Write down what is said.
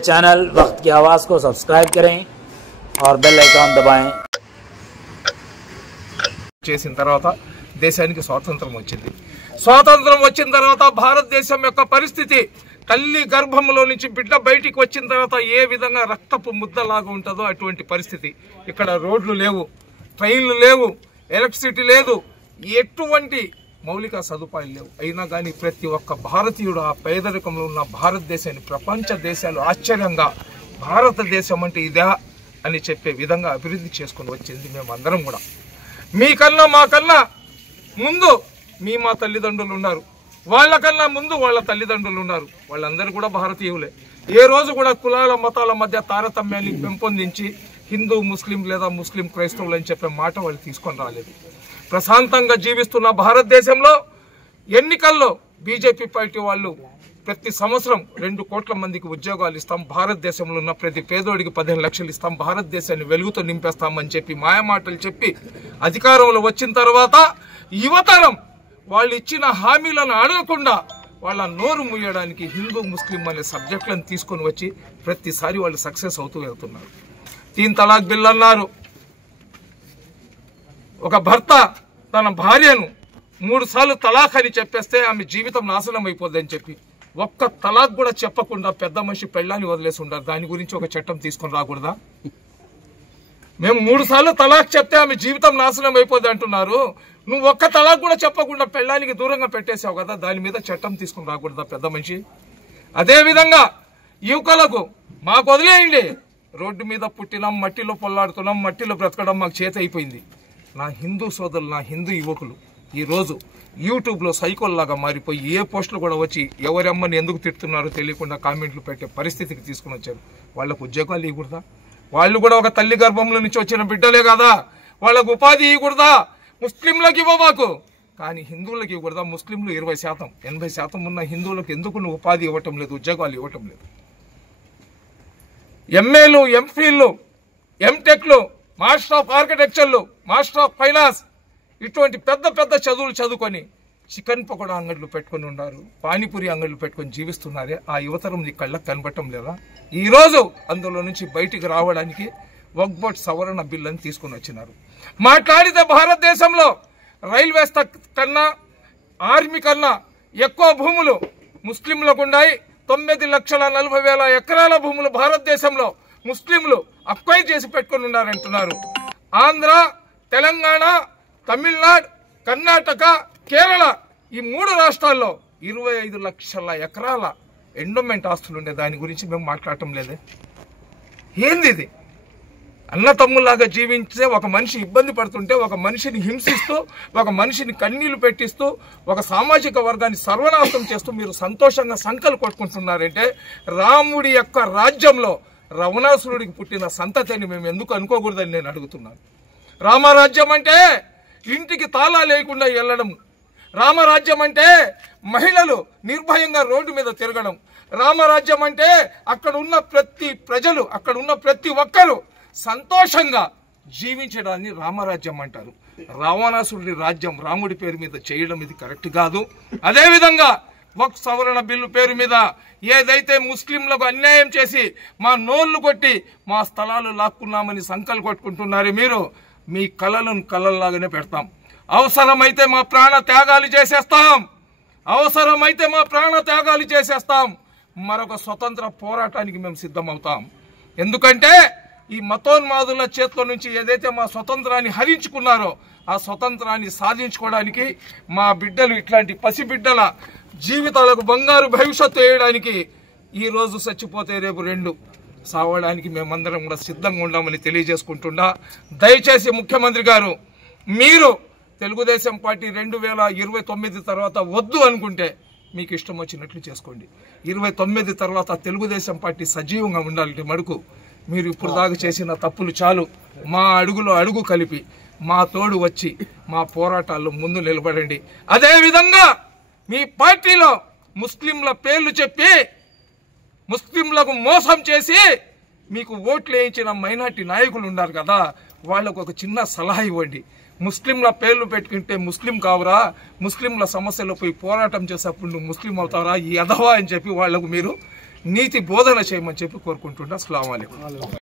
Channel वक्त की आवाज़ को सब्सक्राइब करें और बेल आइकॉन दबाएं। చేసిన తర్వాత దేశానికి స్వాతంత్రం వచ్చింది. స్వాతంత్రం వచ్చిన తర్వాత భారతదేశం యొక్క పరిస్థితి తల్లి గర్భంలో నుంచి బిడ్డ బయటికి వచ్చిన తర్వాత ఏ విధంగా రక్తపు ముద్దలాగా ఉంటుందో అటువంటి పరిస్థితి. ఇక్కడ రోడ్లు లేవు, ట్రైన్లు లేవు, ఎలక్ట్రిసిటీ లేదు, ఎటువంటి మౌలిక సదుపాయాలు లేవు. అయినా కానీ ప్రతి ఒక్క భారతీయుడు ఆ పేదరికంలో ఉన్న భారతదేశాన్ని ప్రపంచ దేశాలు ఆశ్చర్యంగా భారతదేశం అంటే ఇదే అని చెప్పే విధంగా అభివృద్ధి చేసుకుని వచ్చింది. మేమందరం కూడా మీకన్నా మాకన్నా ముందు మా తల్లిదండ్రులు ఉన్నారు, వాళ్ళకన్నా ముందు వాళ్ళ తల్లిదండ్రులు ఉన్నారు. వాళ్ళందరూ కూడా భారతీయులే. ఏ రోజు కూడా కులాల మతాల మధ్య తారతమ్యాన్ని పెంపొందించి హిందూ ముస్లిం లేదా ముస్లిం క్రైస్తవులు అని చెప్పే మాట వాళ్ళు తీసుకొని రాలేదు. ప్రశాంతంగా జీవిస్తున్న భారతదేశంలో ఎన్నికల్లో బీజేపీ పార్టీ వాళ్ళు ప్రతి సంవత్సరం 2 కోట్ల మందికి ఉద్యోగాలు ఇస్తాం, భారతదేశంలో ఉన్న ప్రతి పేదోడికి 15 లక్షలు ఇస్తాం, భారతదేశాన్ని వెలుగుతో నింపేస్తామని చెప్పి మాయమాటలు చెప్పి అధికారంలో వచ్చిన తర్వాత యువతరం వాళ్ళు ఇచ్చిన హామీలను అడగకుండా వాళ్ళ నోరు ముయ్యడానికి హిందూ ముస్లిం అనే సబ్జెక్టులను తీసుకొని వచ్చి ప్రతిసారి వాళ్ళు సక్సెస్ అవుతూ వెళ్తున్నారు. 3 తలాక్ బిల్ అన్నారు. ఒక భర్త తన భార్యను 3 సార్లు తలాక్ అని చెప్పేస్తే ఆమె జీవితం నాశనం అయిపోద్దని చెప్పి ఒక్క తలాక్ కూడా చెప్పకుండా పెద్ద మనిషి పెళ్ళాన్ని వదిలేసి ఉండాలి. దాని గురించి ఒక చట్టం తీసుకొని రాకూడదా? మేము 3 సార్లు తలాక్ చెప్తే ఆమె జీవితం నాశనం అయిపోద్ది అంటున్నారు. నువ్వు ఒక్క తలాక్ కూడా చెప్పకుండా పెళ్ళానికి దూరంగా పెట్టేసావు కదా, దాని మీద చట్టం తీసుకుని రాకూడదా పెద్ద మనిషి? అదేవిధంగా యువకులకు మాకు వదిలేయండి, రోడ్డు మీద పుట్టినాం, మట్టిలో పొల్లాడుతున్నాం, మట్టిలో బ్రతకడం మాకు చేత అయిపోయింది. నా హిందూ సోదరులు, నా హిందూ యువకులు ఈరోజు యూట్యూబ్లో సైకోల్లాగా మారిపోయి ఏ పోస్టులు కూడా వచ్చి ఎవరమ్మని ఎందుకు తిడుతున్నారో తెలియకుండా కామెంట్లు పెట్టే పరిస్థితికి తీసుకుని వచ్చారు. వాళ్ళకు ఉద్యోగాలు ఇవ్వకూడదా? వాళ్ళు కూడా ఒక తల్లి గర్భంలో నుంచి వచ్చిన బిడ్డలే కదా, వాళ్ళకు ఉపాధి ఇవ్వకూడదా? ముస్లింలకు ఇవ్వబాకు, కానీ హిందువులకు ఇవ్వకూడదా? ముస్లింలు 20%, 80% ఉన్న హిందువులకు ఎందుకు నువ్వు ఉపాధి ఇవ్వటం లేదు, ఉద్యోగాలు ఇవ్వటం లేదు? ఎంఏలు, ఎంఫిల్లు, ఎంటెక్లు, మాస్టర్ ఆఫ్ ఆర్కిటెక్చర్లు, మాస్టర్ ఆఫ్ ఫైనాన్స్ ఇటువంటి పెద్ద పెద్ద చదువులు చదువుకొని చికెన్ పకోడా అంగళ్ళు పెట్టుకుని ఉన్నారు, పానీపూరి అంగళ్ళు పెట్టుకొని జీవిస్తున్నారే. ఆ యువతరం నీ కళ్ళకు కనబడటం లేదా? ఈరోజు అందులో నుంచి బయటికి రావడానికి వక్ఫ్ బోర్డ్ సవరణ బిల్ అని తీసుకుని వచ్చినారు. మాట్లాడితే భారతదేశంలో రైల్వేస్ కన్నా ఆర్మీ కన్నా ఎక్కువ భూములు ముస్లింలకు ఉన్నాయి. 9,40,40,000 ఎకరాల భూములు భారతదేశంలో ముస్లింలు అక్వైర్ చేసి పెట్టుకుని ఉన్నారంటున్నారు. ఆంధ్ర, తెలంగాణ, తమిళనాడు, కర్ణాటక, కేరళ ఈ 3 రాష్ట్రాల్లో 25 లక్షల ఎకరాల ఎండోమెంట్ ఆస్తులు ఉండే. దాని గురించి మేము మాట్లాడటం లేదే. ఏంది ఇది? అన్న తమ్ములాగా జీవించే ఒక మనిషి ఇబ్బంది పడుతుంటే, ఒక మనిషిని హింసిస్తూ, ఒక మనిషిని కన్నీళ్లు పెట్టిస్తూ, ఒక సామాజిక వర్గాన్ని సర్వనాశనం చేస్తూ మీరు సంతోషంగా సంకలు కొట్టుకుంటున్నారంటే రాముడి యొక్క రాజ్యంలో రావణాసురుడికి పుట్టిన సంతతిని మేము ఎందుకు అనుకోకూడదని నేను అడుగుతున్నాను. రామరాజ్యం అంటే ఇంటికి తాళా లేకుండా వెళ్ళడం, రామరాజ్యం అంటే మహిళలు నిర్భయంగా రోడ్డు మీద తిరగడం, రామరాజ్యం అంటే అక్కడ ఉన్న ప్రతి ప్రజలు, అక్కడ ఉన్న ప్రతి ఒక్కరు సంతోషంగా జీవించడాన్ని రామరాజ్యం అంటారు. రావణాసురుడి రాజ్యం రాముడి పేరు మీద చేయడం ఇది కరెక్ట్ కాదు. అదేవిధంగా వక్ఫ్ సవరణ బిల్లు పేరు మీద ఏదైతే ముస్లింలకు అన్యాయం చేసి మా నోళ్లు కొట్టి మా స్థలాలు లాక్కున్నామని సంకలు కొట్టుకుంటున్నారే మీరు, మీ కళలను కళల్లాగానే పెడతాం. అవసరమైతే మా ప్రాణ త్యాగాలు చేసేస్తాం, అవసరమైతే మా ప్రాణ త్యాగాలు చేసేస్తాం. మరొక స్వతంత్ర పోరాటానికి మేము సిద్ధమవుతాం. ఎందుకంటే ఈ మతోన్మాదుల చేతిలో నుంచి ఏదైతే మా స్వతంత్రాన్ని హరించుకున్నారో ఆ స్వతంత్రాన్ని సాధించుకోవడానికి మా బిడ్డలు, ఇట్లాంటి పసిబిడ్డల జీవితాలకు బంగారు భవిష్యత్తు వేయడానికి ఈరోజు చచ్చిపోతే రేపు 2 సావడానికి మేమందరం కూడా సిద్ధంగా ఉన్నామని తెలియజేసుకుంటున్నా. దయచేసి ముఖ్యమంత్రి గారు, మీరు తెలుగుదేశం పార్టీ 2029 తర్వాత వద్దు అనుకుంటే మీకు ఇష్టం వచ్చినట్లు చేసుకోండి. 29 తర్వాత తెలుగుదేశం పార్టీ సజీవంగా ఉండాలంటే మడుకు మీరు ఇప్పుడు దాకా చేసిన తప్పులు చాలు. మా అడుగులో అడుగు కలిపి మా తోడు వచ్చి మా పోరాటాల్లో ముందు నిలబడండి. అదేవిధంగా మీ పార్టీలో ముస్లింల పేర్లు చెప్పి ముస్లింలకు మోసం చేసి మీకు ఓట్లు వేయించిన మైనార్టీ నాయకులు ఉన్నారు కదా, వాళ్లకు ఒక చిన్న సలహా ఇవ్వండి. ముస్లింల పేర్లు పెట్టుకుంటే ముస్లిం కావురా, ముస్లింల సమస్యలు పోయి పోరాటం చేసేప్పుడు నువ్వు ముస్లిం అవుతారా ఈ అధవా అని చెప్పి వాళ్లకు మీరు నీతి బోధన చేయమని చెప్పి కోరుకుంటున్నా. అస్సలాము అలైకుం.